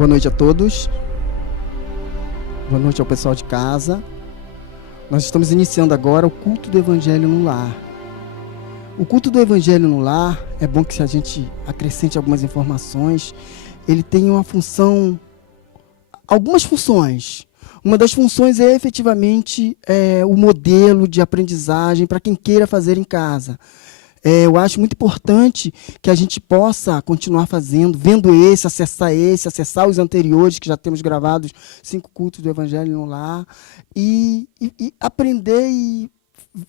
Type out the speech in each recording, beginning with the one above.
Boa noite a todos. Boa noite ao pessoal de casa. Nós estamos iniciando agora o culto do Evangelho no Lar. O culto do Evangelho no Lar, é bom que se a gente acrescente algumas informações, ele tem uma função, algumas funções. Uma das funções é efetivamente o modelo de aprendizagem para quem queira fazer em casa. Eu acho muito importante que a gente possa continuar fazendo, vendo acessar os anteriores, que já temos gravados 5 cultos do Evangelho no Lar, e aprender e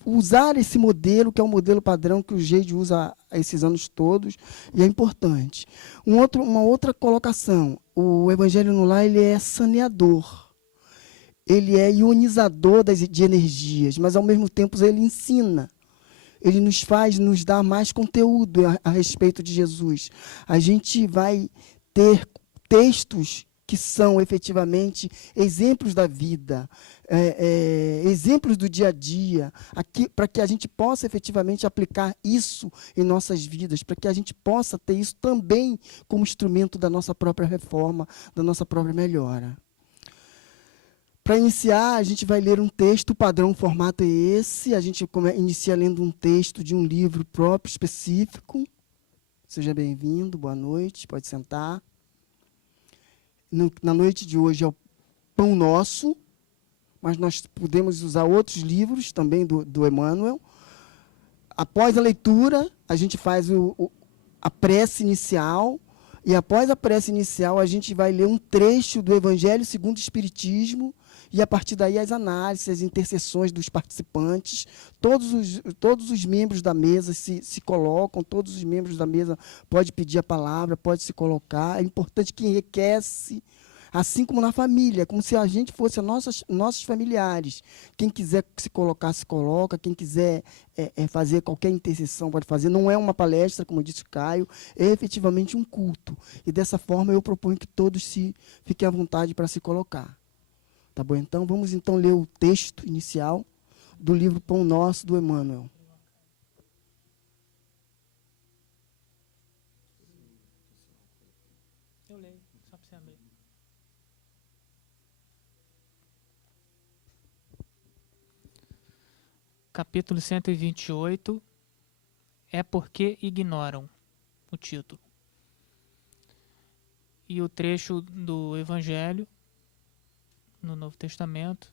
usar esse modelo, que é o modelo padrão que o GEID usa há esses anos todos, e é importante. Uma outra colocação, o Evangelho no Lar ele é saneador, ele é ionizador de energias, mas ao mesmo tempo ele ensina. Ele nos dá mais conteúdo a respeito de Jesus. A gente vai ter textos que são efetivamente exemplos da vida, exemplos do dia a dia, para que a gente possa efetivamente aplicar isso em nossas vidas, para que a gente possa ter isso também como instrumento da nossa própria reforma, da nossa própria melhora. Para iniciar, a gente vai ler um texto, o padrão, o formato é esse. A gente inicia lendo um texto de um livro próprio, específico. Seja bem-vindo, boa noite, pode sentar. Na noite de hoje é o Pão Nosso, mas nós podemos usar outros livros também do Emmanuel. Após a leitura, a gente faz a prece inicial, e após a prece inicial, a gente vai ler um trecho do Evangelho segundo o Espiritismo, e, a partir daí, as análises, as intercessões dos participantes, todos os membros da mesa se colocam, todos os membros da mesa podem pedir a palavra, pode se colocar. É importante que enriquece, assim como na família, como se a gente fosse nossos familiares. Quem quiser se colocar, se coloca. Quem quiser fazer qualquer intercessão, pode fazer. Não é uma palestra, como disse o Caio, é efetivamente um culto. E, dessa forma, eu proponho que todos fiquem à vontade para se colocar. Tá bom? Então, vamos então ler o texto inicial do livro Pão Nosso, do Emmanuel. Eu leio, só para você abrir. Capítulo 128, É porque ignoram, o título. E o trecho do Evangelho, no Novo Testamento: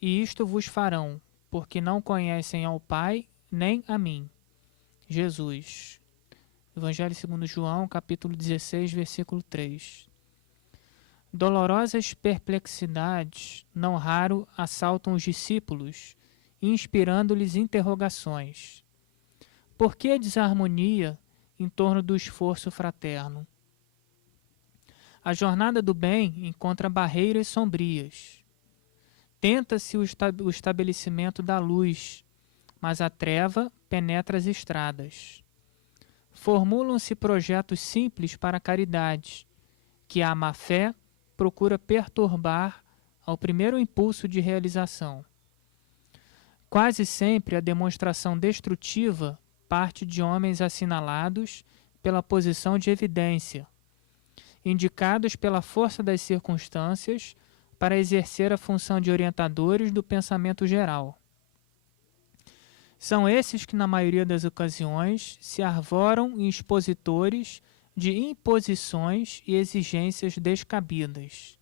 E isto vos farão, porque não conhecem ao Pai, nem a mim. Jesus. Evangelho segundo João, capítulo 16, versículo 3. Dolorosas perplexidades, não raro, assaltam os discípulos, inspirando-lhes interrogações. Por que a desarmonia em torno do esforço fraterno? A jornada do bem encontra barreiras sombrias. Tenta-se o estabelecimento da luz, mas a treva penetra as estradas. Formulam-se projetos simples para a caridade, que a má-fé procura perturbar ao primeiro impulso de realização. Quase sempre a demonstração destrutiva parte de homens assinalados pela posição de evidência, indicados pela força das circunstâncias para exercer a função de orientadores do pensamento geral. São esses que, na maioria das ocasiões, se arvoram em expositores de imposições e exigências descabidas.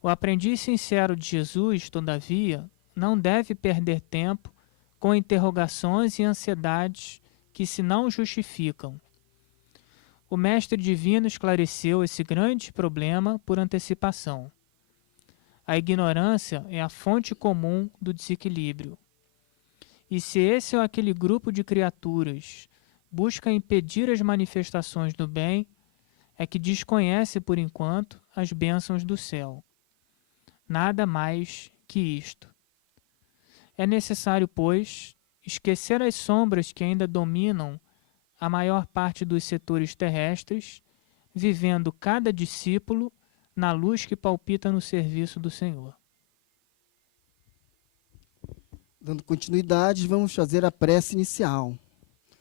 O aprendiz sincero de Jesus, todavia, não deve perder tempo com interrogações e ansiedades que se não justificam. O Mestre Divino esclareceu esse grande problema por antecipação. A ignorância é a fonte comum do desequilíbrio. E se esse ou aquele grupo de criaturas busca impedir as manifestações do bem, é que desconhece, por enquanto, as bênçãos do céu. Nada mais que isto. É necessário, pois, esquecer as sombras que ainda dominam a maior parte dos setores terrestres, vivendo cada discípulo na luz que palpita no serviço do Senhor. Dando continuidade, vamos fazer a prece inicial.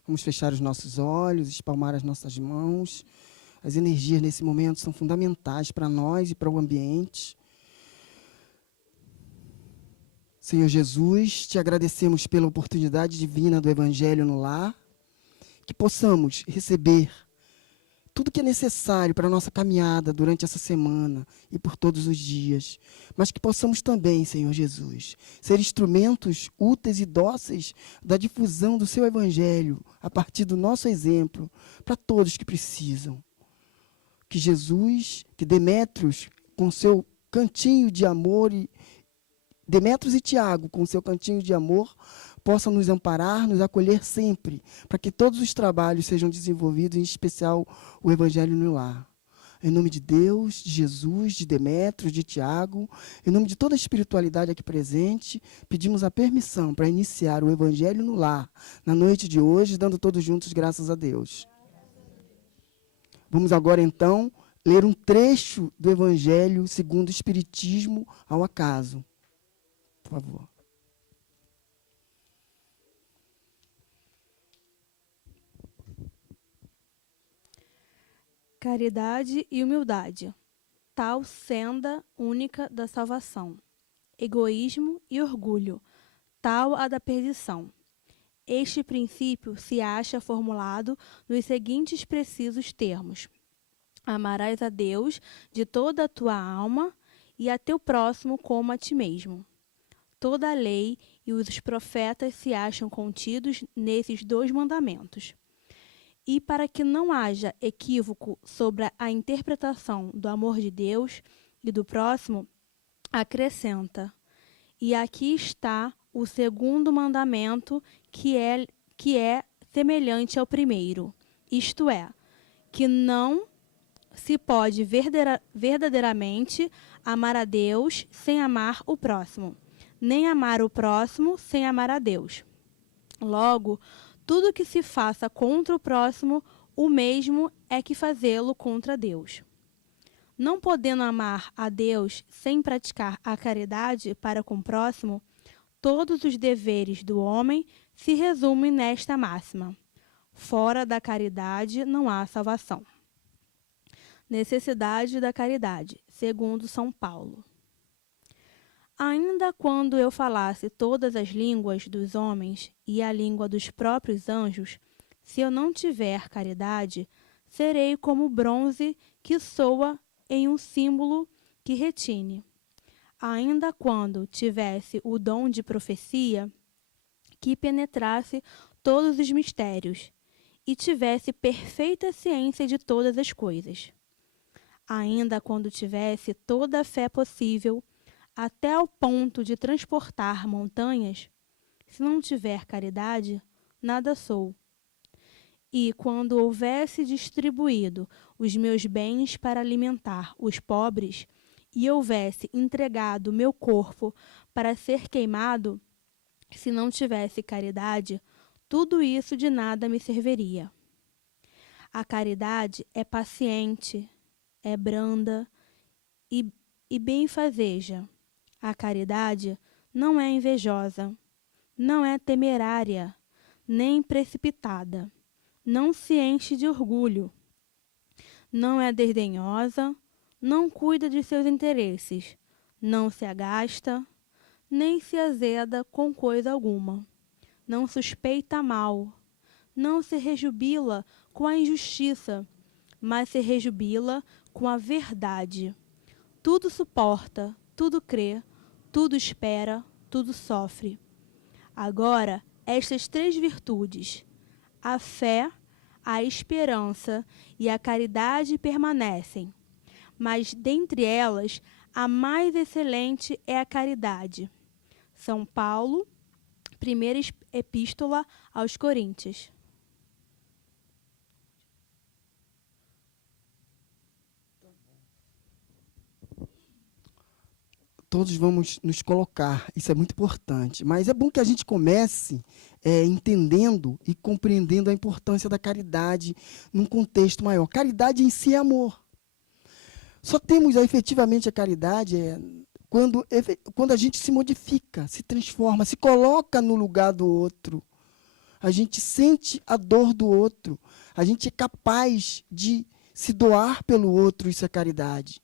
Vamos fechar os nossos olhos, espalmar as nossas mãos, As energias nesse momento são fundamentais para nós e para o ambiente. Senhor Jesus, te agradecemos pela oportunidade divina do Evangelho no lar, que possamos receber tudo que é necessário para a nossa caminhada durante essa semana e por todos os dias, mas que possamos também, Senhor Jesus, ser instrumentos úteis e dóceis da difusão do seu Evangelho, a partir do nosso exemplo, para todos que precisam. Que Jesus, que Demétrios, com seu cantinho de amor, Demétrios e Tiago, com seu cantinho de amor, possam nos amparar, nos acolher sempre, para que todos os trabalhos sejam desenvolvidos, em especial o Evangelho no lar. Em nome de Deus, de Jesus, de Demétrios, de Tiago, em nome de toda a espiritualidade aqui presente, pedimos a permissão para iniciar o Evangelho no lar, na noite de hoje, dando todos juntos graças a Deus. Vamos agora, então, ler um trecho do Evangelho segundo o Espiritismo ao acaso. Por favor. Caridade e humildade, tal senda única da salvação. Egoísmo e orgulho, tal a da perdição. Este princípio se acha formulado nos seguintes precisos termos: amarás a Deus de toda a tua alma e a teu próximo como a ti mesmo. Toda a lei e os profetas se acham contidos nesses dois mandamentos. E para que não haja equívoco sobre a interpretação do amor de Deus e do próximo, acrescenta: e aqui está o segundo mandamento, que é semelhante ao primeiro, isto é, que não se pode verdadeiramente amar a Deus sem amar o próximo, nem amar o próximo sem amar a Deus. Logo, tudo que se faça contra o próximo, o mesmo é que fazê-lo contra Deus. Não podendo amar a Deus sem praticar a caridade para com o próximo, todos os deveres do homem se resumem nesta máxima: fora da caridade não há salvação. Necessidade da caridade, segundo São Paulo. Ainda quando eu falasse todas as línguas dos homens e a língua dos próprios anjos, se eu não tiver caridade, serei como bronze que soa em um símbolo que retine. Ainda quando tivesse o dom de profecia, que penetrasse todos os mistérios e tivesse perfeita ciência de todas as coisas. Ainda quando tivesse toda a fé possível, até ao ponto de transportar montanhas, se não tiver caridade, nada sou. E quando houvesse distribuído os meus bens para alimentar os pobres, e houvesse entregado meu corpo para ser queimado, se não tivesse caridade, tudo isso de nada me serviria. A caridade é paciente, é branda e benfazeja. A caridade não é invejosa, não é temerária, nem precipitada, não se enche de orgulho, não é desdenhosa, não cuida de seus interesses, não se agasta, nem se azeda com coisa alguma, não suspeita mal, não se rejubila com a injustiça, mas se rejubila com a verdade. Tudo suporta, tudo crê, tudo espera, tudo sofre. Agora, estas três virtudes, a fé, a esperança e a caridade permanecem, mas dentre elas, a mais excelente é a caridade. São Paulo, primeira epístola aos Coríntios. Todos vamos nos colocar, isso é muito importante. Mas é bom que a gente comece entendendo e compreendendo a importância da caridade num contexto maior. Caridade em si é amor. Só temos efetivamente a caridade quando a gente se modifica, se transforma, se coloca no lugar do outro. A gente sente a dor do outro. A gente é capaz de Se doar pelo outro, isso é caridade.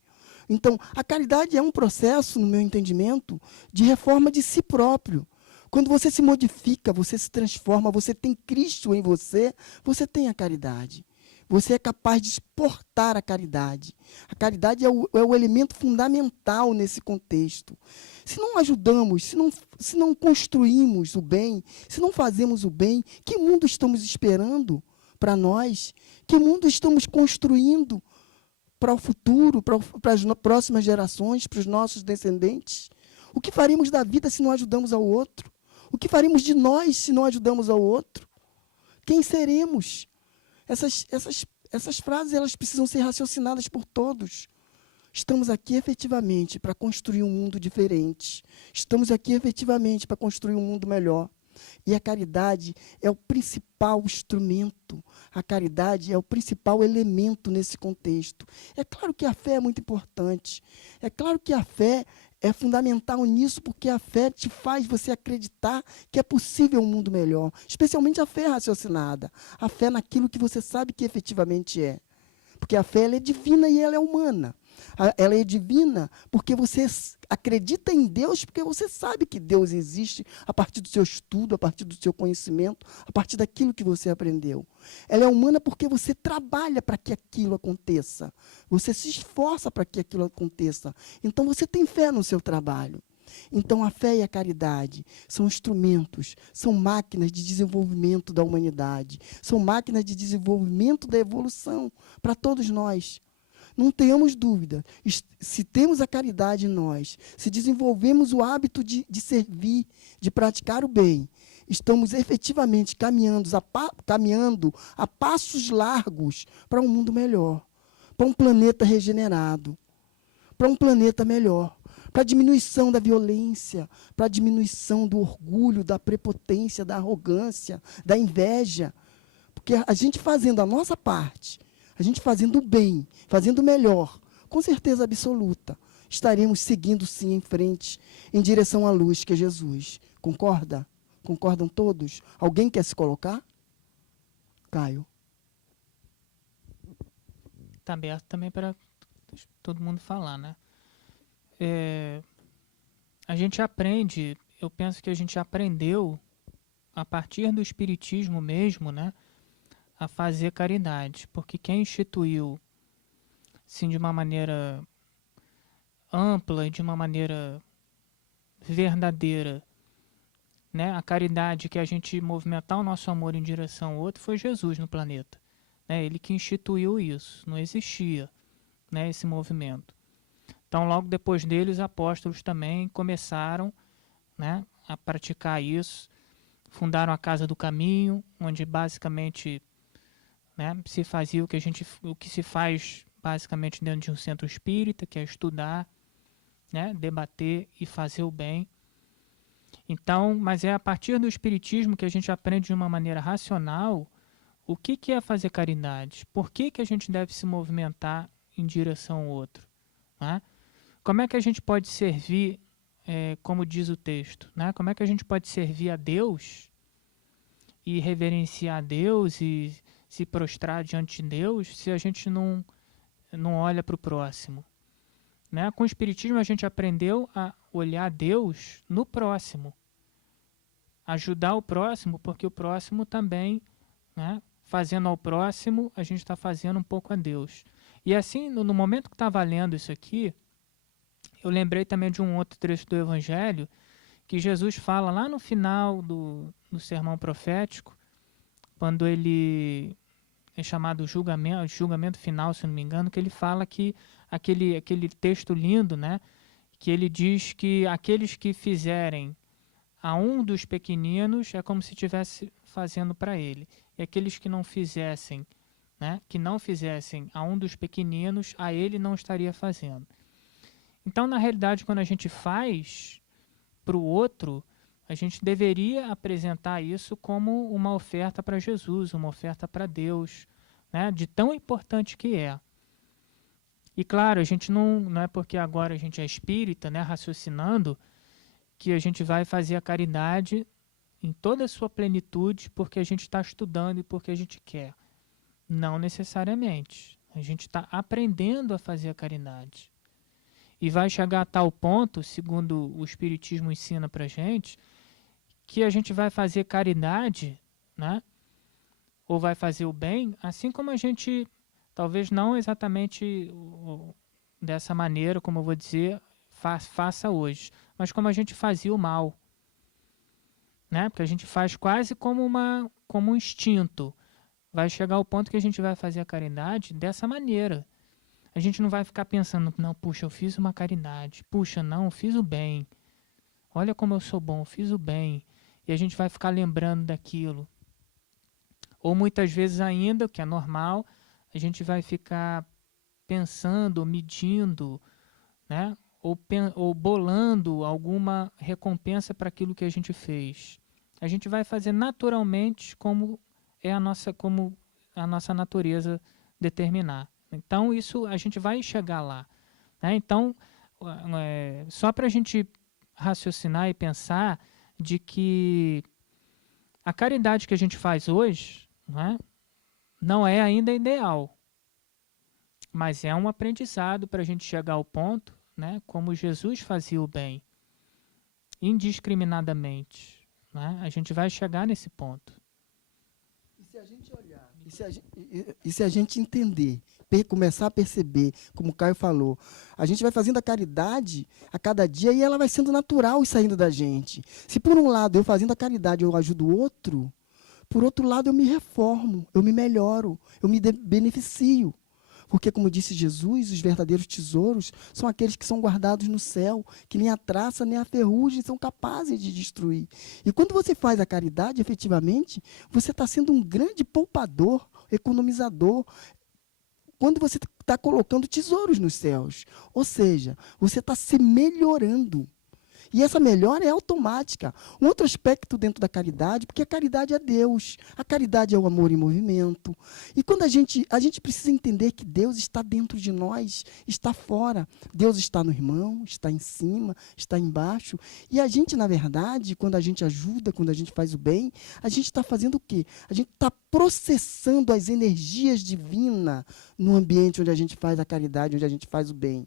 Então, a caridade é um processo, no meu entendimento, de reforma de si próprio. Quando você se modifica, você se transforma, você tem Cristo em você, você tem a caridade. Você é capaz de exportar a caridade. A caridade é o elemento fundamental nesse contexto. Se não ajudamos, se não construímos o bem, se não fazemos o bem, que mundo estamos esperando para nós? Que mundo estamos construindo para o futuro, para as próximas gerações, para os nossos descendentes? O que faremos da vida se não ajudamos ao outro? O que faremos de nós se não ajudamos ao outro? Quem seremos? Essas frases elas precisam ser raciocinadas por todos. Estamos aqui efetivamente para construir um mundo diferente. Estamos aqui efetivamente para construir um mundo melhor. E a caridade é o principal instrumento. A caridade é o principal elemento nesse contexto. É claro que a fé é muito importante. É claro que a fé é fundamental nisso, porque a fé te faz você acreditar que é possível um mundo melhor. Especialmente a fé raciocinada. A fé naquilo que você sabe que efetivamente é. Porque a fé ela é divina e ela é humana. Ela é divina porque você acredita em Deus, porque você sabe que Deus existe a partir do seu estudo, a partir do seu conhecimento, a partir daquilo que você aprendeu. Ela é humana porque você trabalha para que aquilo aconteça. Você se esforça para que aquilo aconteça. Então você tem fé no seu trabalho. Então a fé e a caridade são instrumentos, são máquinas de desenvolvimento da humanidade, são máquinas de desenvolvimento da evolução para todos nós. Não tenhamos dúvida, se temos a caridade em nós, se desenvolvemos o hábito de servir, de praticar o bem, estamos efetivamente caminhando a passos largos para um mundo melhor, para um planeta regenerado, para um planeta melhor, para a diminuição da violência, para a diminuição do orgulho, da prepotência, da arrogância, da inveja. Porque a gente fazendo a nossa parte, a gente fazendo o bem, fazendo o melhor, com certeza absoluta, estaremos seguindo sim em frente, em direção à luz que é Jesus. Concorda? Concordam todos? Alguém quer se colocar? Caio. Está aberto também para todo mundo falar, né? A gente aprende, eu penso que a gente aprendeu, a partir do Espiritismo mesmo, né? A fazer caridade, porque quem instituiu, assim, de uma maneira ampla e de uma maneira verdadeira, né, a caridade, que a gente movimentar o nosso amor em direção ao outro, foi Jesus no planeta, né, ele que instituiu isso, não existia, né, esse movimento. Então logo depois dele os apóstolos também começaram, né, a praticar isso, fundaram a Casa do Caminho, onde basicamente, né, se fazia o que se faz basicamente dentro de um centro espírita, que é estudar, né, debater e fazer o bem. Então, mas é a partir do Espiritismo que a gente aprende de uma maneira racional o que é fazer caridade, por que a gente deve se movimentar em direção ao outro, né? Como é que a gente pode servir, como diz o texto, né? Como é que a gente pode servir a Deus e reverenciar a Deus e se prostrar diante de Deus se a gente não olha para o próximo, né? Com o Espiritismo a gente aprendeu a olhar Deus no próximo, ajudar o próximo, porque o próximo também, né? Fazendo ao próximo, a gente está fazendo um pouco a Deus. E assim, no momento que estava lendo isso aqui, eu lembrei também de um outro trecho do Evangelho, que Jesus fala lá no final do sermão profético, quando ele é chamado julgamento final, se não me engano, que ele fala que aquele texto lindo, né, que ele diz que aqueles que fizerem a um dos pequeninos é como se estivesse fazendo para ele, e aqueles que não fizessem, né, a um dos pequeninos, a ele não estaria fazendo. Então, na realidade, quando a gente faz para o outro, a gente deveria apresentar isso como uma oferta para Jesus, uma oferta para Deus, né, de tão importante que é. E claro, a gente não é porque agora a gente é espírita, né, raciocinando, que a gente vai fazer a caridade em toda a sua plenitude porque a gente está estudando e porque a gente quer. Não necessariamente. A gente está aprendendo a fazer a caridade. E vai chegar a tal ponto, segundo o Espiritismo ensina para a gente, que a gente vai fazer caridade, né? Ou vai fazer o bem, assim como a gente, talvez não exatamente dessa maneira, como eu vou dizer, faça hoje, mas como a gente fazia o mal, né? Porque a gente faz quase como um instinto. Vai chegar ao ponto que a gente vai fazer a caridade dessa maneira. A gente não vai ficar pensando, não, puxa, eu fiz uma caridade, puxa, não, eu fiz o bem, olha como eu sou bom, eu fiz o bem, e a gente vai ficar lembrando daquilo. Ou muitas vezes ainda, o que é normal, a gente vai ficar pensando, medindo, né? Ou bolando alguma recompensa para aquilo que a gente fez. A gente vai fazer naturalmente como a nossa natureza determinar. Então, isso a gente vai chegar lá, né? Então, só para a gente raciocinar e pensar de que a caridade que a gente faz hoje, né, não é ainda ideal, mas é um aprendizado para a gente chegar ao ponto, né, como Jesus fazia o bem, indiscriminadamente. Né? A gente vai chegar nesse ponto. E se a gente olhar, e se a gente entender, começar a perceber, como o Caio falou, a gente vai fazendo a caridade a cada dia e ela vai sendo natural e saindo da gente. Se por um lado eu fazendo a caridade eu ajudo o outro, por outro lado eu me reformo, eu me melhoro, eu me beneficio. Porque, como disse Jesus, os verdadeiros tesouros são aqueles que são guardados no céu, que nem a traça nem a ferrugem são capazes de destruir. E quando você faz a caridade, efetivamente, você está sendo um grande poupador, economizador, quando você está colocando tesouros nos céus. Ou seja, você está se melhorando. E essa melhora é automática. Um outro aspecto dentro da caridade, porque a caridade é Deus. A caridade é o amor em movimento. E quando a gente precisa entender que Deus está dentro de nós, está fora. Deus está no irmão, está em cima, está embaixo. E a gente, na verdade, quando a gente ajuda, quando a gente faz o bem, a gente está fazendo o quê? A gente está processando as energias divinas no ambiente onde a gente faz a caridade, onde a gente faz o bem.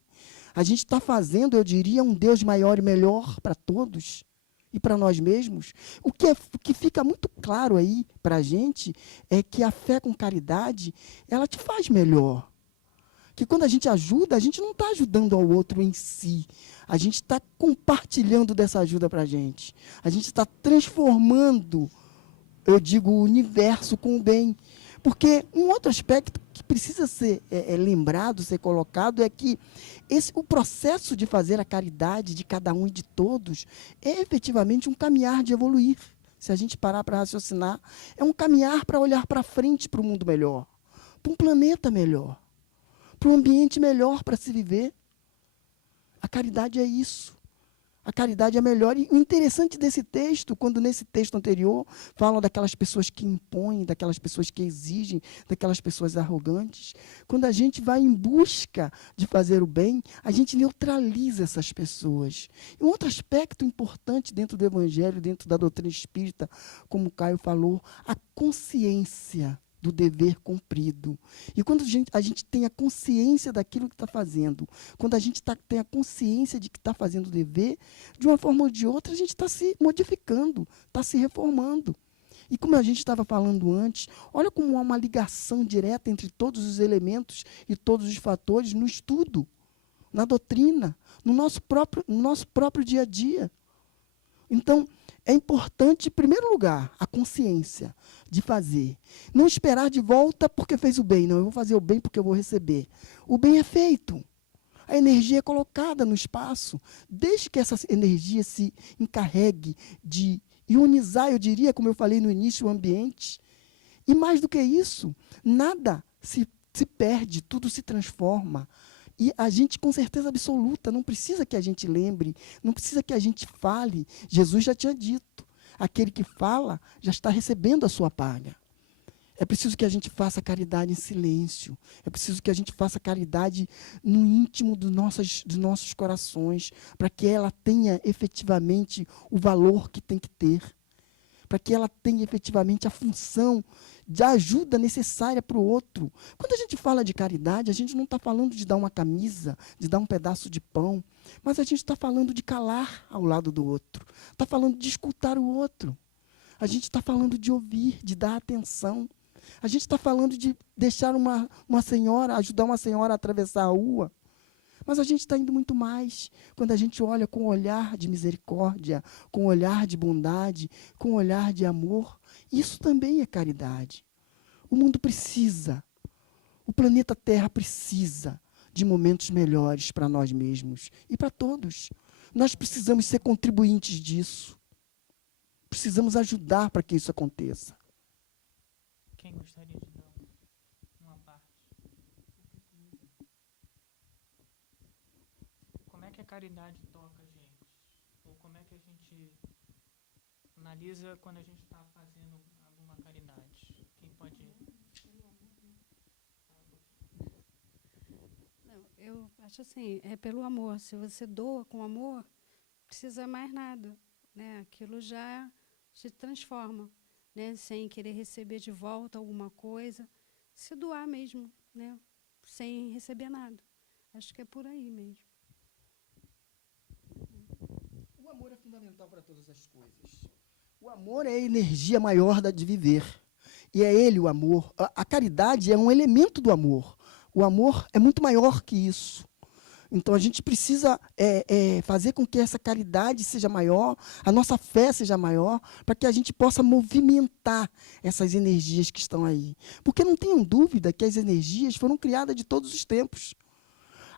A gente está fazendo, eu diria, um Deus maior e melhor para todos e para nós mesmos. O que fica muito claro aí para a gente é que a fé com caridade, ela te faz melhor. Que quando a gente ajuda, a gente não está ajudando ao outro em si. A gente está compartilhando dessa ajuda para a gente. A gente está transformando, eu digo, o universo com o bem. Porque um outro aspecto que precisa ser lembrado, ser colocado, é que o processo de fazer a caridade de cada um e de todos é efetivamente um caminhar de evoluir. Se a gente parar para raciocinar, é um caminhar para olhar para frente para um mundo melhor, para um planeta melhor, para um ambiente melhor para se viver. A caridade é isso. A caridade é melhor. E o interessante desse texto, quando nesse texto anterior falam daquelas pessoas que impõem, daquelas pessoas que exigem, daquelas pessoas arrogantes, quando a gente vai em busca de fazer o bem, a gente neutraliza essas pessoas. E um outro aspecto importante dentro do Evangelho, dentro da doutrina espírita, como o Caio falou, a consciência do dever cumprido. E quando a gente tem a consciência daquilo que está fazendo, quando a gente tem a consciência de que está fazendo o dever, de uma forma ou de outra, a gente está se modificando, está se reformando. E como a gente estava falando antes, olha como há uma ligação direta entre todos os elementos e todos os fatores no estudo, na doutrina, no nosso próprio dia a dia. Então, é importante, em primeiro lugar, a consciência de fazer. Não esperar de volta porque fez o bem. Não, eu vou fazer o bem porque eu vou receber. O bem é feito. A energia é colocada no espaço. Desde que essa energia se encarregue de ionizar, eu diria, como eu falei no início, o ambiente. E mais do que isso, nada se perde, tudo se transforma. E a gente, com certeza absoluta, não precisa que a gente lembre, não precisa que a gente fale. Jesus já tinha dito, aquele que fala já está recebendo a sua paga. É preciso que a gente faça caridade em silêncio. É preciso que a gente faça caridade no íntimo dos nossos corações, para que ela tenha efetivamente o valor que tem que ter. para que ela tenha efetivamente a função de ajuda necessária para o outro. Quando a gente fala de caridade, a gente não está falando de dar uma camisa, de dar um pedaço de pão, mas a gente está falando de calar ao lado do outro, está falando de escutar o outro, a gente está falando de ouvir, de dar atenção, a gente está falando de deixar uma senhora, ajudar uma senhora a atravessar a rua. Mas a gente está indo muito mais quando a gente olha com um olhar de misericórdia, com um olhar de bondade, com um olhar de amor. Isso também é caridade. O mundo precisa, o planeta Terra precisa de momentos melhores para nós mesmos e para todos. Nós precisamos ser contribuintes disso. Precisamos ajudar para que isso aconteça. Quem gostaria de dar uma parte? Como é que a caridade toca a gente? Ou como é que a gente analisa quando a gente está fazendo alguma caridade? Quem pode... Não, eu acho assim, é pelo amor. Se você doa com amor, não precisa mais nada, né? Aquilo já te transforma, né? Sem querer receber de volta alguma coisa, se doar mesmo, né? Sem receber nada. Acho que é por aí mesmo. O amor é fundamental para todas as coisas. O amor é a energia maior de viver. E é ele o amor. A caridade é um elemento do amor. O amor é muito maior que isso. Então, a gente precisa fazer com que essa caridade seja maior, a nossa fé seja maior, para que a gente possa movimentar essas energias que estão aí. Porque não tenham dúvida que as energias foram criadas de todos os tempos.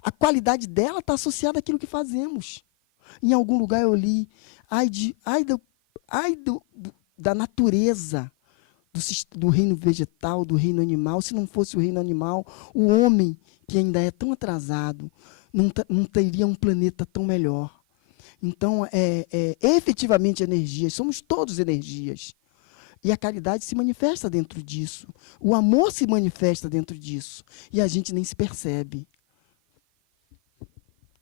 A qualidade dela está associada àquilo que fazemos. Em algum lugar eu li, da natureza, do reino vegetal, do reino animal. Se não fosse o reino animal, o homem, que ainda é tão atrasado, não teria um planeta tão melhor. Então, efetivamente energias, somos todos energias. E a caridade se manifesta dentro disso. O amor se manifesta dentro disso. E a gente nem se percebe.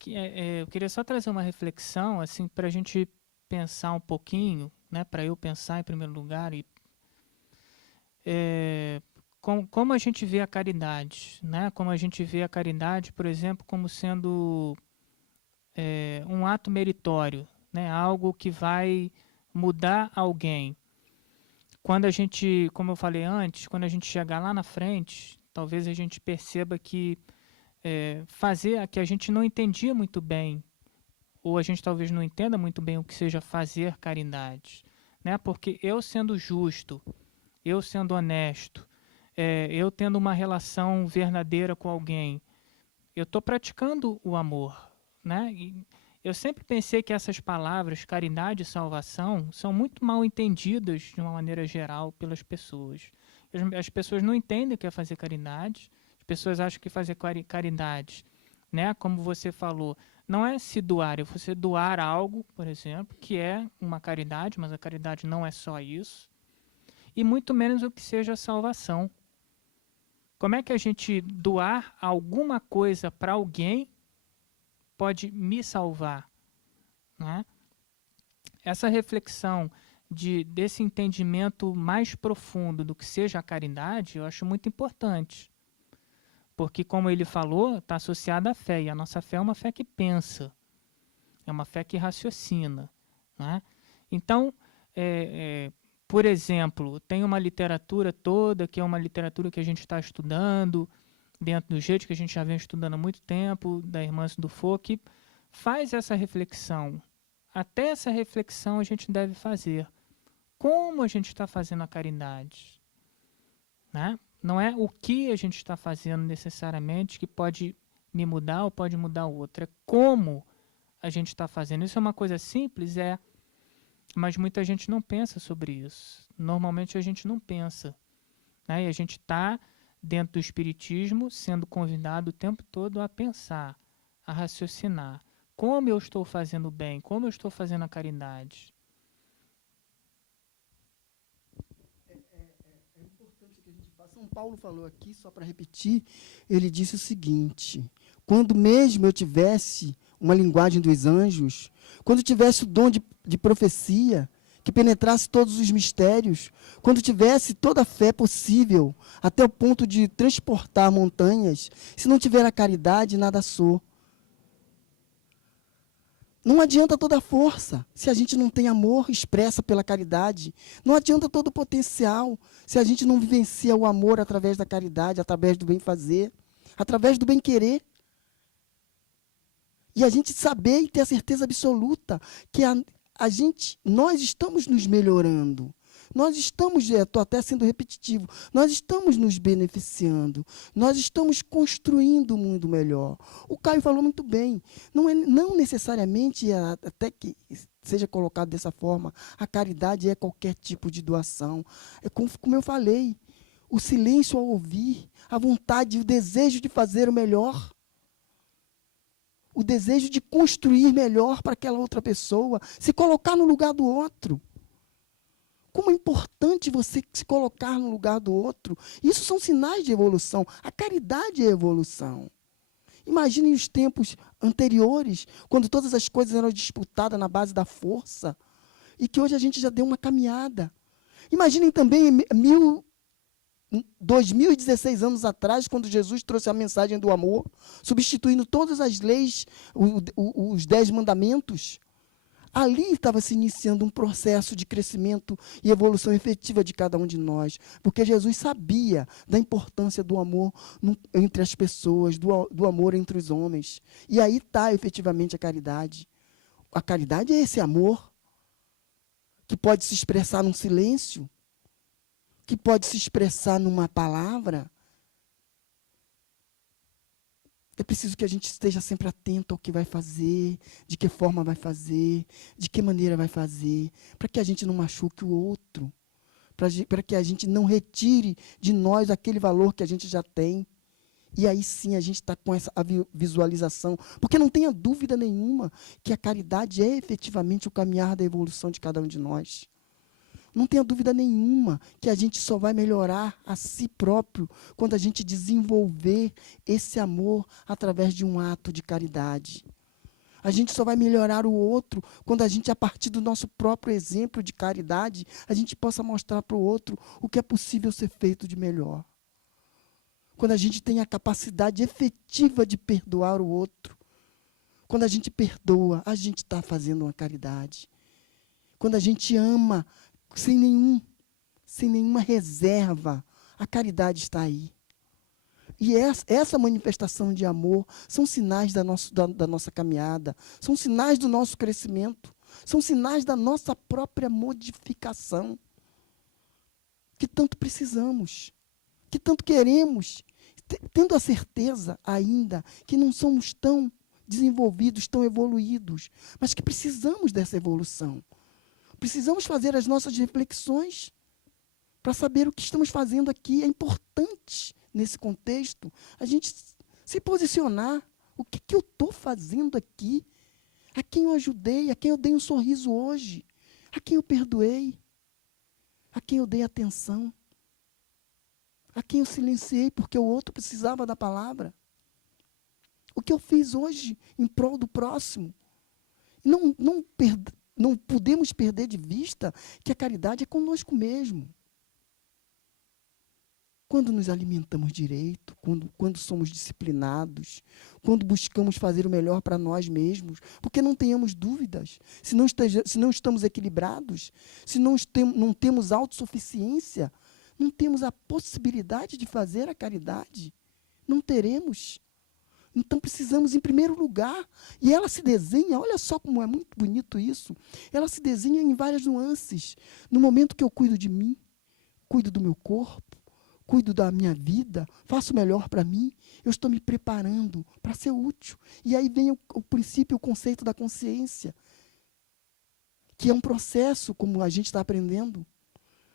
Eu queria só trazer uma reflexão assim, para a gente pensar um pouquinho, né, para eu pensar em primeiro lugar, e como a gente vê a caridade, né? Como a gente vê a caridade, por exemplo, como sendo um ato meritório, né? Algo que vai mudar alguém. Quando a gente, como eu falei antes, quando a gente chegar lá na frente, talvez a gente perceba que que a gente não entendia muito bem, ou a gente talvez não entenda muito bem o que seja fazer caridade, né? Porque eu sendo justo, eu sendo honesto, eu tendo uma relação verdadeira com alguém, eu estou praticando o amor, né? E eu sempre pensei que essas palavras, caridade e salvação, são muito mal entendidas de uma maneira geral pelas pessoas. As pessoas não entendem o que é fazer caridade, as pessoas acham que fazer caridade, né, como você falou, não é se doar, é você doar algo, por exemplo, que é uma caridade, mas a caridade não é só isso, e muito menos o que seja salvação. Como é que a gente doar alguma coisa para alguém pode me salvar, né? Essa reflexão desse entendimento mais profundo do que seja a caridade, eu acho muito importante. Porque, como ele falou, está associada à fé. E a nossa fé é uma fé que pensa. É uma fé que raciocina, né? Então, por exemplo, tem uma literatura toda, que é uma literatura que a gente está estudando, dentro do jeito que a gente já vem estudando há muito tempo, da irmã Dufaux, que faz essa reflexão. Até essa reflexão a gente deve fazer. Como a gente está fazendo a caridade, né? Não é o que a gente está fazendo necessariamente que pode me mudar ou pode mudar o outro. É como a gente está fazendo. Isso é uma coisa simples, mas muita gente não pensa sobre isso. Normalmente a gente não pensa, né? E a gente está, dentro do espiritismo, sendo convidado o tempo todo a pensar, a raciocinar. Como eu estou fazendo bem? Como eu estou fazendo a caridade? São Paulo falou aqui, só para repetir, ele disse o seguinte: quando mesmo eu tivesse uma linguagem dos anjos, quando tivesse o dom de profecia, que penetrasse todos os mistérios, quando tivesse toda a fé possível, até o ponto de transportar montanhas, se não tiver a caridade, nada sou. Não adianta toda a força se a gente não tem amor expressa pela caridade. Não adianta todo o potencial se a gente não vivencia o amor através da caridade, através do bem-fazer, através do bem-querer. E a gente saber e ter a certeza absoluta que nós estamos nos melhorando. Nós estamos, estou até sendo repetitivo, nós estamos nos beneficiando, nós estamos construindo um mundo melhor. O Caio falou muito bem, não necessariamente, até que seja colocado dessa forma, a caridade é qualquer tipo de doação. É como eu falei, o silêncio ao ouvir, a vontade, o desejo de fazer o melhor, o desejo de construir melhor para aquela outra pessoa, se colocar no lugar do outro. Como é importante você se colocar no lugar do outro. Isso são sinais de evolução. A caridade é evolução. Imaginem os tempos anteriores, quando todas as coisas eram disputadas na base da força, e que hoje a gente já deu uma caminhada. Imaginem também 2016 anos atrás, quando Jesus trouxe a mensagem do amor, substituindo todas as leis, os 10 mandamentos. Ali estava se iniciando um processo de crescimento e evolução efetiva de cada um de nós, porque Jesus sabia da importância do amor entre as pessoas, do amor entre os homens. E aí está efetivamente a caridade. A caridade é esse amor que pode se expressar num silêncio, que pode se expressar numa palavra. É preciso que a gente esteja sempre atento ao que vai fazer, de que forma vai fazer, de que maneira vai fazer, para que a gente não machuque o outro, para que a gente não retire de nós aquele valor que a gente já tem. E aí sim a gente está com essa visualização, porque não tenha dúvida nenhuma que a caridade é efetivamente o caminhar da evolução de cada um de nós. Não tenha dúvida nenhuma que a gente só vai melhorar a si próprio quando a gente desenvolver esse amor através de um ato de caridade. A gente só vai melhorar o outro quando a gente, a partir do nosso próprio exemplo de caridade, a gente possa mostrar para o outro o que é possível ser feito de melhor. Quando a gente tem a capacidade efetiva de perdoar o outro. Quando a gente perdoa, a gente está fazendo uma caridade. Quando a gente ama sem nenhuma reserva, a caridade está aí. E essa manifestação de amor são sinais da nossa caminhada, são sinais do nosso crescimento, são sinais da nossa própria modificação, que tanto precisamos, que tanto queremos, tendo a certeza ainda que não somos tão desenvolvidos, tão evoluídos, mas que precisamos dessa evolução. Precisamos fazer as nossas reflexões para saber o que estamos fazendo aqui. É importante, nesse contexto, a gente se posicionar. O que eu estou fazendo aqui? A quem eu ajudei? A quem eu dei um sorriso hoje? A quem eu perdoei? A quem eu dei atenção? A quem eu silenciei porque o outro precisava da palavra? O que eu fiz hoje em prol do próximo? Não podemos perder de vista que a caridade é conosco mesmo. Quando nos alimentamos direito, quando somos disciplinados, quando buscamos fazer o melhor para nós mesmos, porque não tenhamos dúvidas, se não estamos equilibrados, se não temos autossuficiência, não temos a possibilidade de fazer a caridade, não teremos. Então precisamos, em primeiro lugar, e ela se desenha, olha só como é muito bonito isso, ela se desenha em várias nuances. No momento que eu cuido de mim, cuido do meu corpo, cuido da minha vida, faço o melhor para mim, eu estou me preparando para ser útil. E aí vem o princípio, o conceito da consciência, que é um processo, como a gente está aprendendo,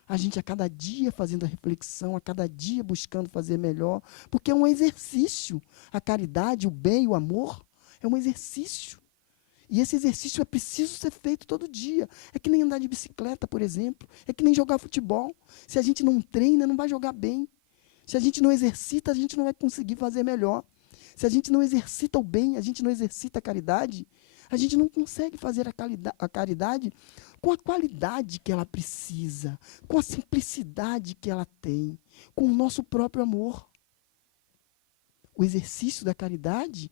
a gente a cada dia fazendo a reflexão, a cada dia buscando fazer melhor, porque é um exercício. A caridade, o bem, o amor, é um exercício. E esse exercício é preciso ser feito todo dia. É que nem andar de bicicleta, por exemplo. É que nem jogar futebol. Se a gente não treina, não vai jogar bem. Se a gente não exercita, a gente não vai conseguir fazer melhor. Se a gente não exercita o bem, a gente não exercita a caridade, A gente não consegue fazer a caridade com a qualidade que ela precisa, com a simplicidade que ela tem, com o nosso próprio amor. O exercício da caridade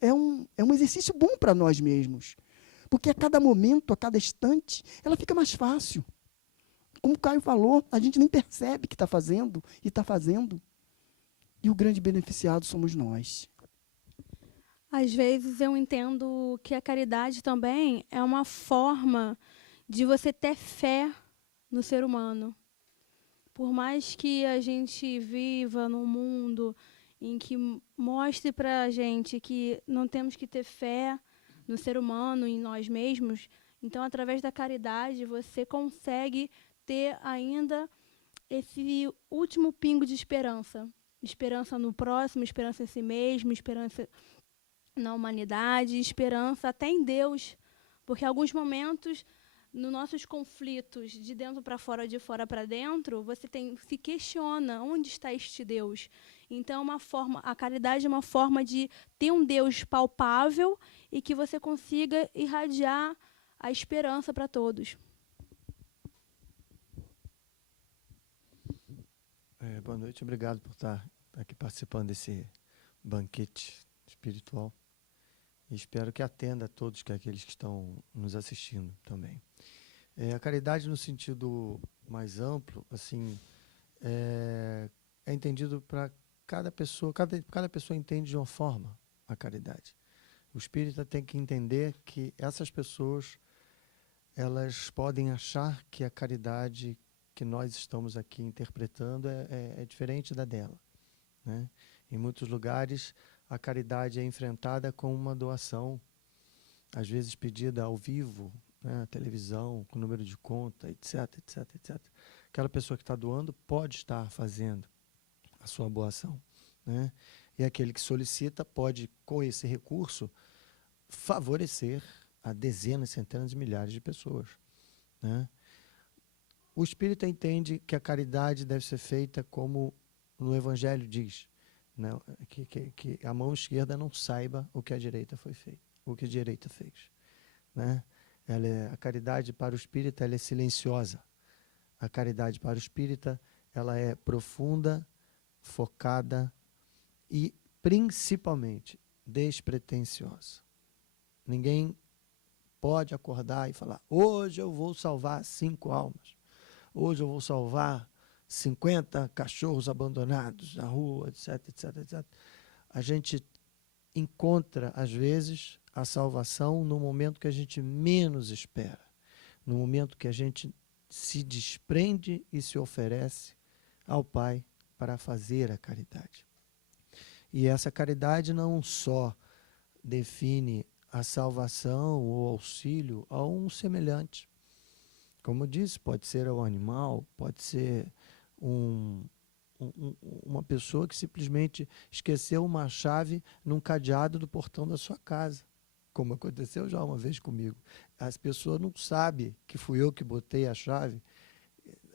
é um exercício bom para nós mesmos. Porque a cada momento, a cada instante, ela fica mais fácil. Como o Caio falou, a gente nem percebe que está fazendo e está fazendo. E o grande beneficiado somos nós. Às vezes eu entendo que a caridade também é uma forma de você ter fé no ser humano. Por mais que a gente viva num mundo em que mostre para a gente que não temos que ter fé no ser humano, em nós mesmos, então, através da caridade, você consegue ter ainda esse último pingo de esperança. Esperança no próximo, esperança em si mesmo, esperança na humanidade, esperança até em Deus. Porque em alguns momentos, nos nossos conflitos, de dentro para fora, de fora para dentro, você se questiona onde está este Deus. Então, a caridade é uma forma de ter um Deus palpável e que você consiga irradiar a esperança para todos. Boa noite, obrigado por estar aqui participando desse banquete espiritual. E espero que atenda a todos aqueles que estão nos assistindo também. A caridade, no sentido mais amplo, assim, é entendido para cada pessoa. Cada pessoa entende de uma forma a caridade. O espírita tem que entender que essas pessoas, elas podem achar que a caridade que nós estamos aqui interpretando é diferente da dela, né? Em muitos lugares, a caridade é enfrentada com uma doação, às vezes pedida ao vivo, né, na televisão, com número de conta, etc, etc, etc. Aquela pessoa que está doando pode estar fazendo a sua boa ação, né? E aquele que solicita pode, com esse recurso, favorecer a dezenas, centenas de milhares de pessoas, né? O espírita entende que a caridade deve ser feita como no Evangelho diz, né? Que a mão esquerda não saiba o que a direita fez, né? A caridade para o espírita ela é silenciosa. A caridade para o espírita ela é profunda, focada e principalmente despretensiosa. Ninguém pode acordar e falar: hoje eu vou salvar 5 almas, hoje eu vou salvar 50 cachorros abandonados na rua, etc, etc, etc. A gente encontra, às vezes, a salvação no momento que a gente menos espera, no momento que a gente se desprende e se oferece ao Pai para fazer a caridade. E essa caridade não só define a salvação ou auxílio a um semelhante. Como eu disse, pode ser um animal, pode ser uma pessoa que simplesmente esqueceu uma chave num cadeado do portão da sua casa, como aconteceu já uma vez comigo. As pessoas não sabem que fui eu que botei a chave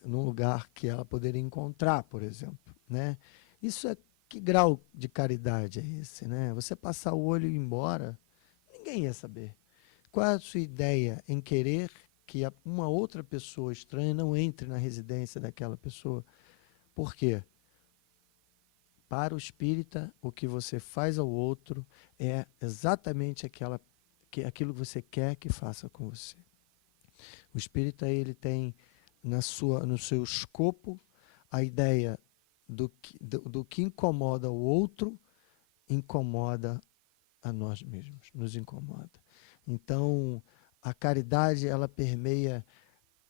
num lugar que ela poderia encontrar, por exemplo, né? Isso é que grau de caridade é esse, né? Você passar o olho e ir embora, ninguém ia saber. Qual é a sua ideia em querer que uma outra pessoa estranha não entre na residência daquela pessoa? Por quê? Para o espírita, o que você faz ao outro é exatamente aquilo que você quer que faça com você. O espírita ele tem no seu escopo a ideia do que incomoda o outro, incomoda a nós mesmos, nos incomoda. Então, a caridade ela permeia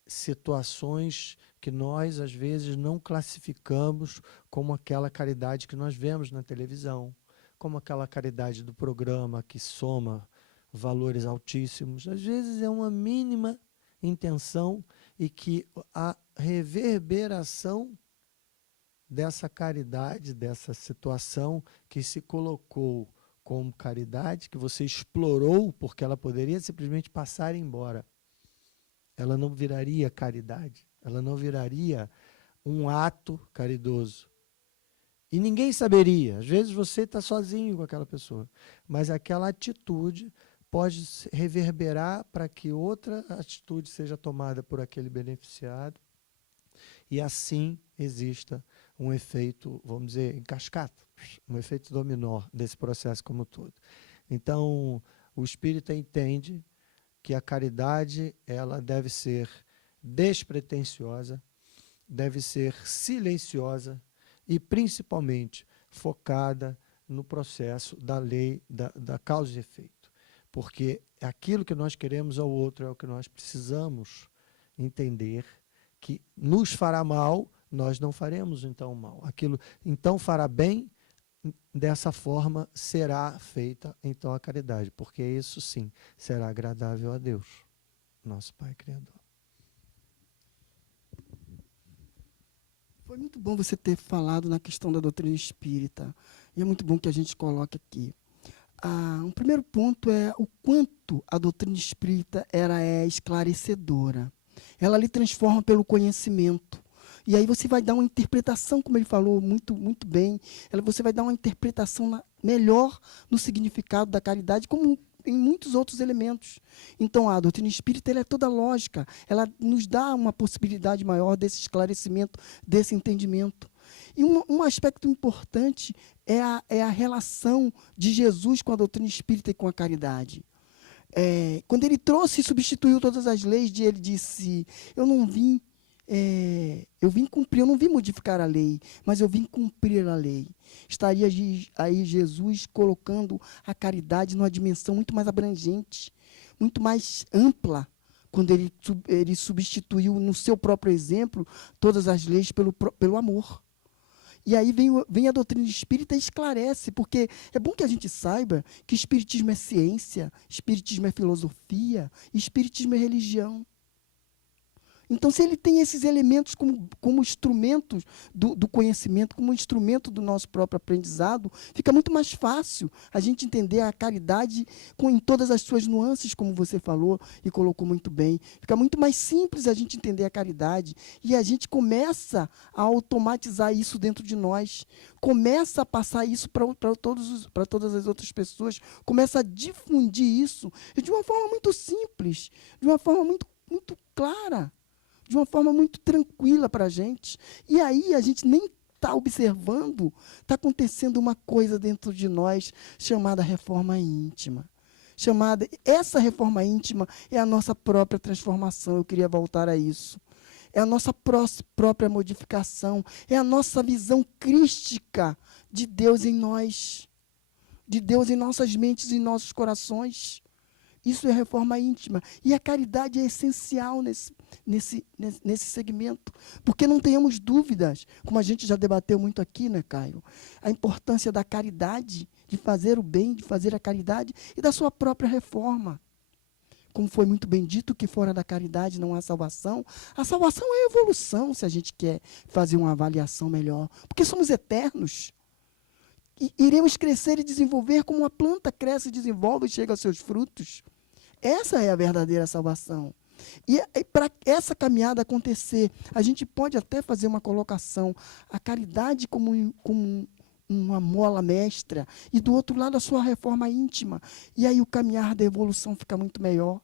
situações que nós, às vezes, não classificamos como aquela caridade que nós vemos na televisão, como aquela caridade do programa que soma valores altíssimos. Às vezes é uma mínima intenção e que a reverberação dessa caridade, dessa situação que se colocou como caridade, que você explorou porque ela poderia simplesmente passar e ir embora. Ela não viraria caridade, ela não viraria um ato caridoso. E ninguém saberia. Às vezes você está sozinho com aquela pessoa, mas aquela atitude pode reverberar para que outra atitude seja tomada por aquele beneficiado e assim exista um efeito, vamos dizer, em cascata, um efeito dominó desse processo como um todo. Então, o espírita entende que a caridade ela deve ser despretensiosa, deve ser silenciosa e, principalmente, focada no processo da lei da causa e efeito. Porque aquilo que nós queremos ao outro é o que nós precisamos entender que nos fará mal, nós não faremos então mal. Aquilo então fará bem, dessa forma será feita então a caridade, porque isso sim será agradável a Deus, nosso Pai Criador. Foi muito bom você ter falado na questão da doutrina espírita. E é muito bom que a gente coloque aqui. Um primeiro ponto é o quanto a doutrina espírita é esclarecedora. Ela lhe transforma pelo conhecimento. E aí você vai dar uma interpretação, como ele falou muito, muito bem, você vai dar uma interpretação melhor no significado da caridade, como em muitos outros elementos. Então, a doutrina espírita ela é toda lógica, ela nos dá uma possibilidade maior desse esclarecimento, desse entendimento. E um aspecto importante é a relação de Jesus com a doutrina espírita e com a caridade. Quando ele trouxe e substituiu todas as leis, ele disse, eu vim cumprir, eu não vim modificar a lei, mas eu vim cumprir a lei. Estaria aí Jesus colocando a caridade numa dimensão muito mais abrangente, muito mais ampla, quando ele substituiu no seu próprio exemplo todas as leis pelo amor. E aí vem a doutrina espírita e esclarece, porque é bom que a gente saiba que espiritismo é ciência, espiritismo é filosofia, espiritismo é religião. Então, se ele tem esses elementos como instrumentos do conhecimento, como instrumento do nosso próprio aprendizado, fica muito mais fácil a gente entender a caridade em todas as suas nuances, como você falou e colocou muito bem. Fica muito mais simples a gente entender a caridade e a gente começa a automatizar isso dentro de nós, começa a passar isso para todas as outras pessoas, começa a difundir isso de uma forma muito simples, de uma forma muito, muito clara, de uma forma muito tranquila para a gente. E aí a gente nem está observando, está acontecendo uma coisa dentro de nós chamada reforma íntima. Essa reforma íntima é a nossa própria transformação, eu queria voltar a isso. É a nossa própria modificação, é a nossa visão crística de Deus em nós, de Deus em nossas mentes e em nossos corações. Isso é reforma íntima. E a caridade é essencial nesse segmento. Porque não tenhamos dúvidas, como a gente já debateu muito aqui, né, Caio? A importância da caridade, de fazer o bem, de fazer a caridade e da sua própria reforma. Como foi muito bem dito, que fora da caridade não há salvação. A salvação é a evolução, se a gente quer fazer uma avaliação melhor. Porque somos eternos. E iremos crescer e desenvolver como uma planta cresce e desenvolve e chega aos seus frutos. Essa é a verdadeira salvação. E para essa caminhada acontecer, a gente pode até fazer uma colocação, a caridade como uma mola mestra, e do outro lado a sua reforma íntima. E aí o caminhar da evolução fica muito melhor,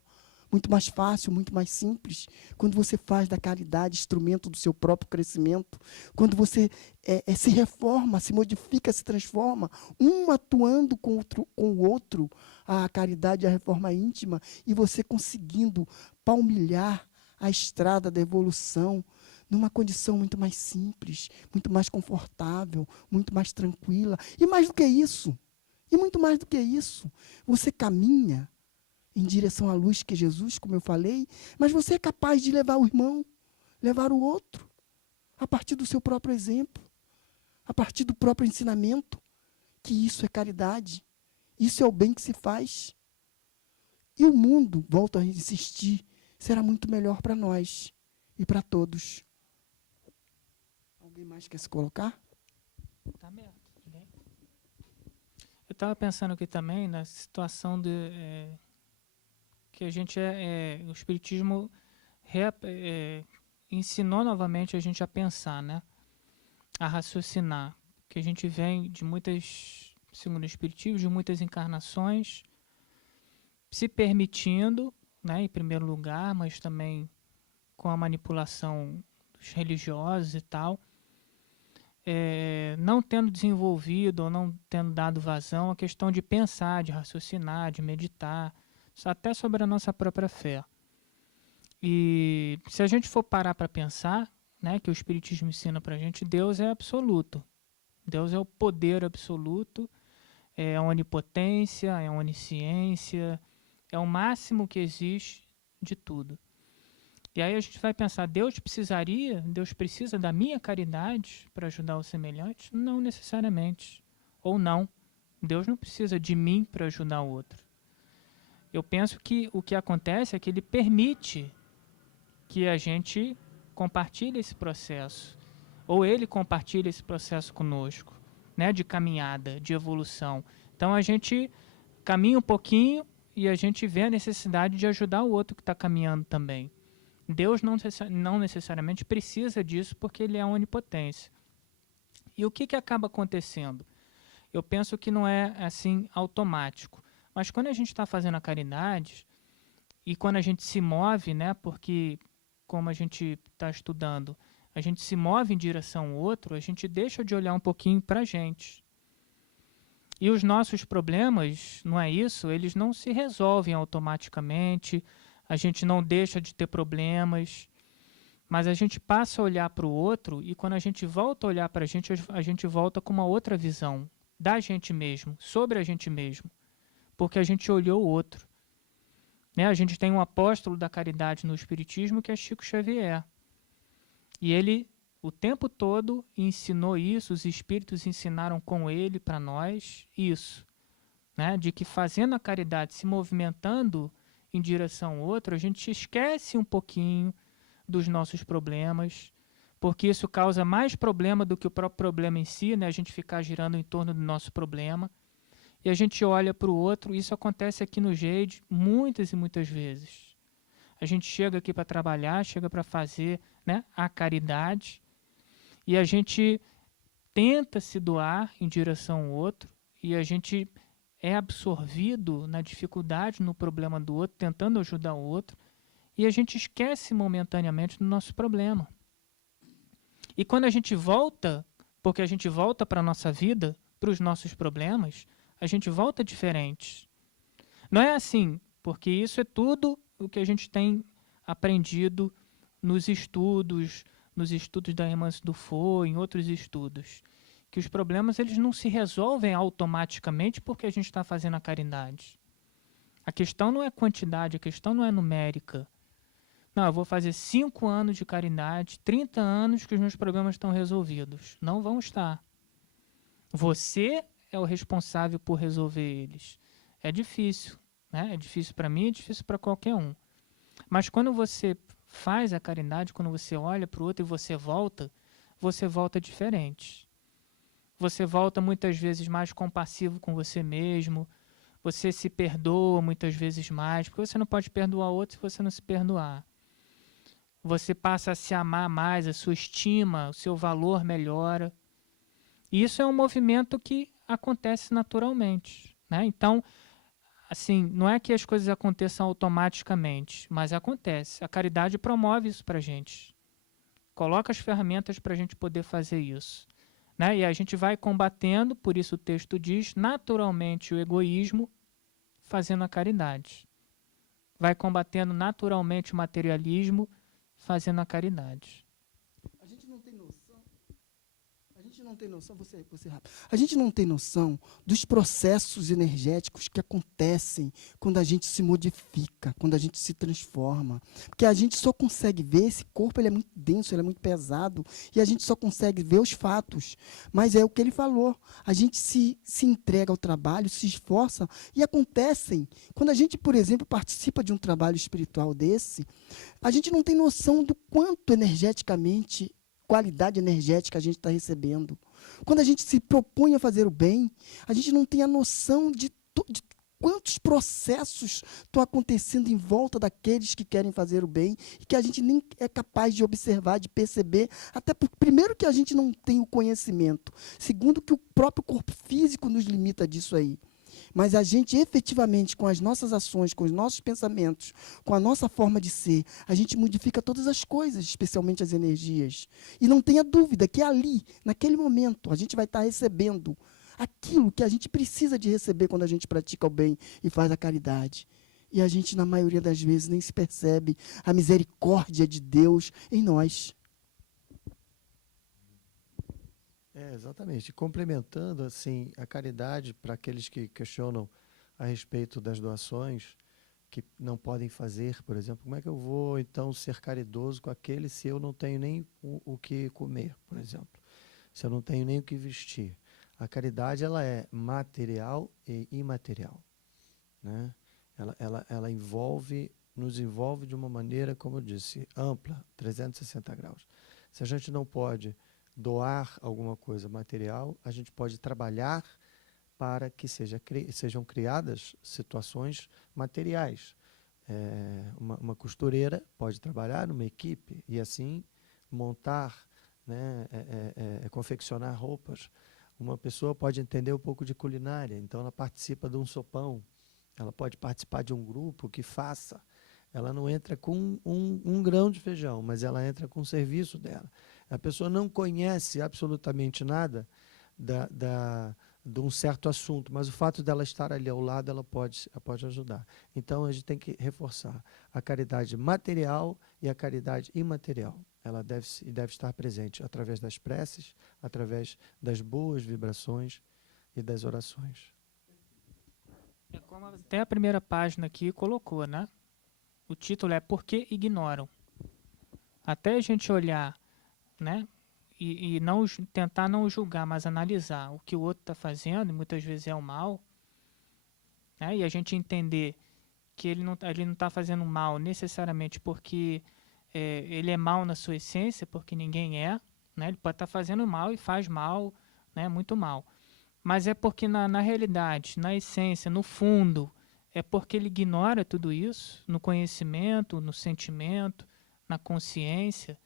muito mais fácil, muito mais simples. Quando você faz da caridade instrumento do seu próprio crescimento, quando você se reforma, se modifica, se transforma, um atuando com o outro, a caridade e a reforma íntima, e você conseguindo palmilhar a estrada da evolução numa condição muito mais simples, muito mais confortável, muito mais tranquila. E mais do que isso, e muito mais do que isso, você caminha em direção à luz que é Jesus, como eu falei, mas você é capaz de levar o irmão, levar o outro, a partir do seu próprio exemplo, a partir do próprio ensinamento, que isso é caridade, isso é o bem que se faz. E o mundo, volto a insistir, será muito melhor para nós e para todos. Alguém mais quer se colocar? Está aberto. Eu estava pensando aqui também na situação que a gente o Espiritismo ensinou novamente a gente a pensar, né? A raciocinar. Que a gente vem de muitas, segundo o Espiritismo, de muitas encarnações se permitindo, né, em primeiro lugar, mas também com a manipulação dos religiosos e tal, não tendo desenvolvido ou não tendo dado vazão à questão de pensar, de raciocinar, de meditar, até sobre a nossa própria fé. E se a gente for parar para pensar, né, que o Espiritismo ensina para a gente, Deus é absoluto. Deus é o poder absoluto, é a onipotência, é a onisciência, é o máximo que existe de tudo. E aí a gente vai pensar, Deus precisa da minha caridade para ajudar o semelhante? Não necessariamente. Ou não. Deus não precisa de mim para ajudar o outro. Eu penso que o que acontece é que ele permite que a gente compartilhe esse processo. Ou ele compartilha esse processo conosco, né, de caminhada, de evolução. Então a gente caminha um pouquinho e a gente vê a necessidade de ajudar o outro que está caminhando também. Deus não necessariamente precisa disso porque ele é a onipotência. E o que acaba acontecendo? Eu penso que não é assim automático. Mas quando a gente está fazendo a caridade e quando a gente se move, né, porque como a gente está estudando, a gente se move em direção ao outro, a gente deixa de olhar um pouquinho para a gente. E os nossos problemas, não é isso? Eles não se resolvem automaticamente, a gente não deixa de ter problemas, mas a gente passa a olhar para o outro e quando a gente volta a olhar para a gente volta com uma outra visão da gente mesmo, sobre a gente mesmo, porque a gente olhou o outro. Né? A gente tem um apóstolo da caridade no Espiritismo que é Chico Xavier. E ele, o tempo todo, ensinou isso, os espíritos ensinaram com ele, para nós, isso. Né? De que fazendo a caridade, se movimentando em direção ao outro, a gente esquece um pouquinho dos nossos problemas, porque isso causa mais problema do que o próprio problema em si, né? A gente ficar girando em torno do nosso problema. E a gente olha para o outro, isso acontece aqui no GEID muitas e muitas vezes. A gente chega aqui para trabalhar, chega para fazer, né, a caridade, e a gente tenta se doar em direção ao outro, e a gente é absorvido na dificuldade, no problema do outro, tentando ajudar o outro, e a gente esquece momentaneamente do nosso problema. E quando a gente volta, porque a gente volta para a nossa vida, para os nossos problemas, a gente volta diferente. Não é assim, porque isso é tudo o que a gente tem aprendido nos estudos da Irmã Dufour, em outros estudos, que os problemas eles não se resolvem automaticamente porque a gente está fazendo a caridade. A questão não é quantidade, a questão não é numérica. Não, eu vou fazer 5 anos de caridade, 30 anos que os meus problemas estão resolvidos. Não vão estar. Você é o responsável por resolver eles. É difícil, né? É difícil para mim, é difícil para qualquer um. Mas quando você faz a caridade, quando você olha para o outro e você volta diferente. Você volta muitas vezes mais compassivo com você mesmo, você se perdoa muitas vezes mais, porque você não pode perdoar outro se você não se perdoar. Você passa a se amar mais, a sua estima, o seu valor melhora. E isso é um movimento que acontece naturalmente, né? Então, assim, não é que as coisas aconteçam automaticamente, mas acontece. A caridade promove isso para a gente. Coloca as ferramentas para a gente poder fazer isso. Né? E a gente vai combatendo, por isso o texto diz, naturalmente o egoísmo fazendo a caridade. Vai combatendo naturalmente o materialismo fazendo a caridade. A gente não tem noção, você rápido. A gente não tem noção dos processos energéticos que acontecem quando a gente se modifica, quando a gente se transforma. Porque a gente só consegue ver, esse corpo ele é muito denso, ele é muito pesado, e a gente só consegue ver os fatos. Mas é o que ele falou, a gente se entrega ao trabalho, se esforça, e acontecem. Quando a gente, por exemplo, participa de um trabalho espiritual desse, a gente não tem noção do quanto energeticamente qualidade energética a gente está recebendo. Quando a gente se propõe a fazer o bem, a gente não tem a noção de quantos processos estão acontecendo em volta daqueles que querem fazer o bem e que a gente nem é capaz de observar, de perceber, até porque, primeiro, que a gente não tem o conhecimento, segundo, que o próprio corpo físico nos limita disso aí. mas a gente efetivamente, com as nossas ações, com os nossos pensamentos, com a nossa forma de ser, a gente modifica todas as coisas, especialmente as energias. E não tenha dúvida que ali, naquele momento, a gente vai estar recebendo aquilo que a gente precisa de receber quando a gente pratica o bem e faz a caridade. E a gente, na maioria das vezes, nem se percebe a misericórdia de Deus em nós. Exatamente. Complementando assim a caridade para aqueles que questionam a respeito das doações que não podem fazer, por exemplo, como é que eu vou então ser caridoso com aquele se eu não tenho nem o que comer, por exemplo, se eu não tenho nem o que vestir? A caridade ela é material e imaterial, né? Ela nos envolve de uma maneira, como eu disse, ampla, 360 graus. Se a gente não pode doar alguma coisa material, a gente pode trabalhar para que sejam criadas situações materiais. Uma costureira pode trabalhar numa equipe e assim montar, né, confeccionar roupas. Uma pessoa pode entender um pouco de culinária, então ela participa de um sopão, ela pode participar de um grupo que faça. Ela não entra com um grão de feijão, mas ela entra com o serviço dela. A pessoa não conhece absolutamente nada de um certo assunto, mas o fato dela estar ali ao lado, ela pode ajudar. Então, a gente tem que reforçar a caridade material e a caridade imaterial. Ela deve estar presente através das preces, através das boas vibrações e das orações. É como até a primeira página aqui colocou, né? O título é Por que Ignoram? Até a gente olhar, né? E não tentar não julgar, mas analisar o que o outro está fazendo, e muitas vezes é o mal, né? E a gente entender que ele não está fazendo mal necessariamente porque ele é mal na sua essência, porque ninguém é, né? Ele pode estar fazendo mal e faz mal, né? Muito mal. Mas é porque na realidade, na essência, no fundo, é porque ele ignora tudo isso, no conhecimento, no sentimento, na consciência.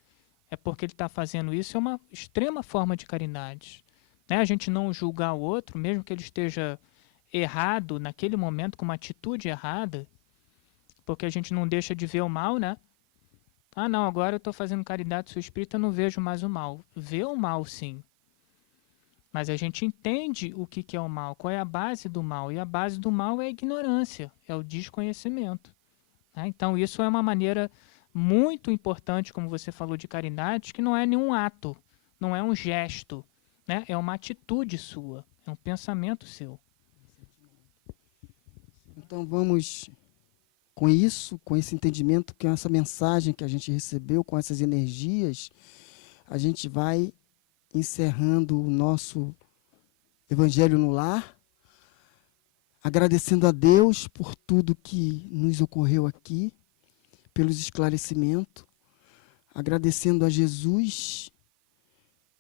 É porque ele está fazendo isso, é uma extrema forma de caridade, né? A gente não julgar o outro, mesmo que ele esteja errado naquele momento, com uma atitude errada, porque a gente não deixa de ver o mal, né? Ah, não, agora eu estou fazendo caridade, sou espírita, eu não vejo mais o mal. Vê o mal, sim. Mas a gente entende o que é o mal, qual é a base do mal. E a base do mal é a ignorância, é o desconhecimento, né? Então, isso é uma maneira muito importante, como você falou, de caridade, que não é nenhum ato, não é um gesto, né? É uma atitude sua, é um pensamento seu. Então vamos, com isso, com esse entendimento, com essa mensagem que a gente recebeu, com essas energias, a gente vai encerrando o nosso Evangelho no Lar, agradecendo a Deus por tudo que nos ocorreu aqui, pelos esclarecimentos, agradecendo a Jesus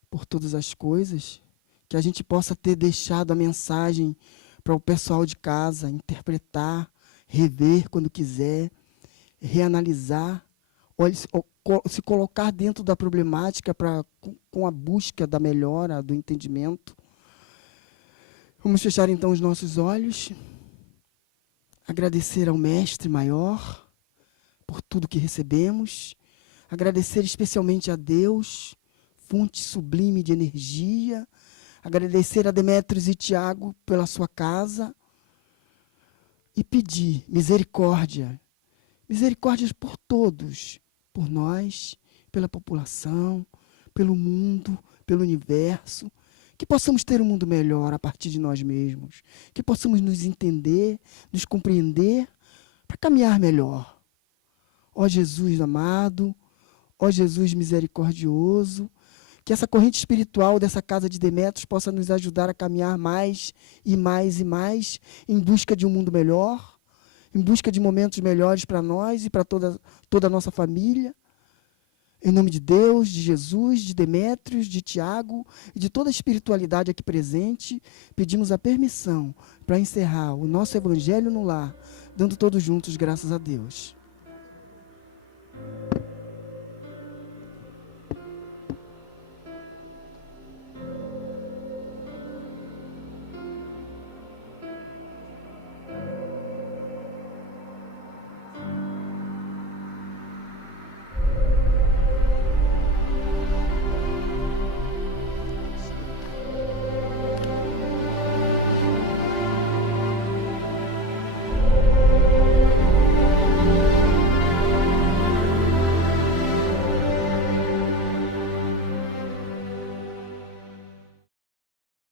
por todas as coisas, que a gente possa ter deixado a mensagem para o pessoal de casa interpretar, rever quando quiser, reanalisar, se colocar dentro da problemática com a busca da melhora, do entendimento. Vamos fechar então os nossos olhos, agradecer ao Mestre Maior por tudo que recebemos, agradecer especialmente a Deus, fonte sublime de energia, agradecer a Demétrios e Tiago pela sua casa e pedir misericórdia por todos, por nós, pela população, pelo mundo, pelo universo, que possamos ter um mundo melhor a partir de nós mesmos, que possamos nos entender, nos compreender, para caminhar melhor. Ó Jesus amado, ó Jesus misericordioso, que essa corrente espiritual dessa casa de Demétrios possa nos ajudar a caminhar mais e mais e mais em busca de um mundo melhor, em busca de momentos melhores para nós e para toda a nossa família. Em nome de Deus, de Jesus, de Demétrios, de Tiago e de toda a espiritualidade aqui presente, pedimos a permissão para encerrar o nosso Evangelho no Lar, dando todos juntos graças a Deus.